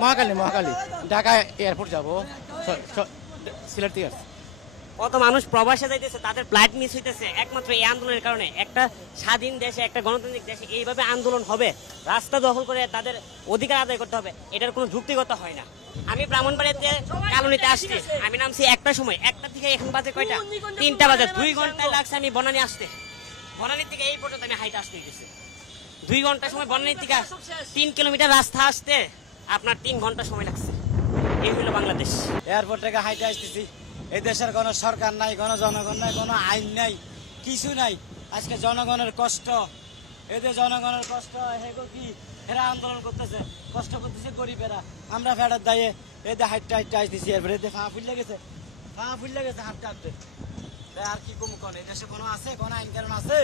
Mohakhali Dhaka airport যাবো, সিলেট থেকে। কত মানুষ প্রবাসে যাইতেছে, তাদের ফ্লাইট মিস হইতেছে একমাত্র এই আন্দোলনের কারণে। একটা স্বাধীন দেশে, একটা গণতান্ত্রিক দেশে এইভাবে আন্দোলন হবে, রাস্তা দখল করে তাদের অধিকার আদায় করতে হবে, এটার কোনো যুক্তিগত হয় না। আমি ব্রাহ্মণবাড়িয়াতে কলোনিতে আসছি, আমি নামছি 1টার সময়, 1টা থেকে এখন বাজে কয়টা, 3টা বাজে, 2 ঘন্টায় লাগছে আমি বনানী আসতে। বনানী থেকে এই পর্যন্ত আমি হাইটে আসতে গেছি 2 ঘন্টার সময়। বনানী থেকে 3 কিলোমিটার রাস্তা আসতে আপনার 3 ঘন্টা সময় লাগছে। এই হলো বাংলাদেশ। এয়ারপোর্ট থেকে হাইটে আসতেছি। এই দেশের কোনো সরকার নাই, কোনো জনগণ নাই, কোনো আইন নাই, কিছু নাই। আজকে জনগণের কষ্ট, এদের জনগণের কষ্ট, হেগো কি এরা আন্দোলন করতেছে, কষ্ট করতেছে গরিবেরা। আমরা ফেরত দায়ে এদের হাইটটা আসতেছি। এরপরে এদের ফা ফুল লেগেছে হাঁটতে হাঁটতে। আর কি কম করে, এই দেশে কোনো আছে, কোনো আইন কারণ আছে?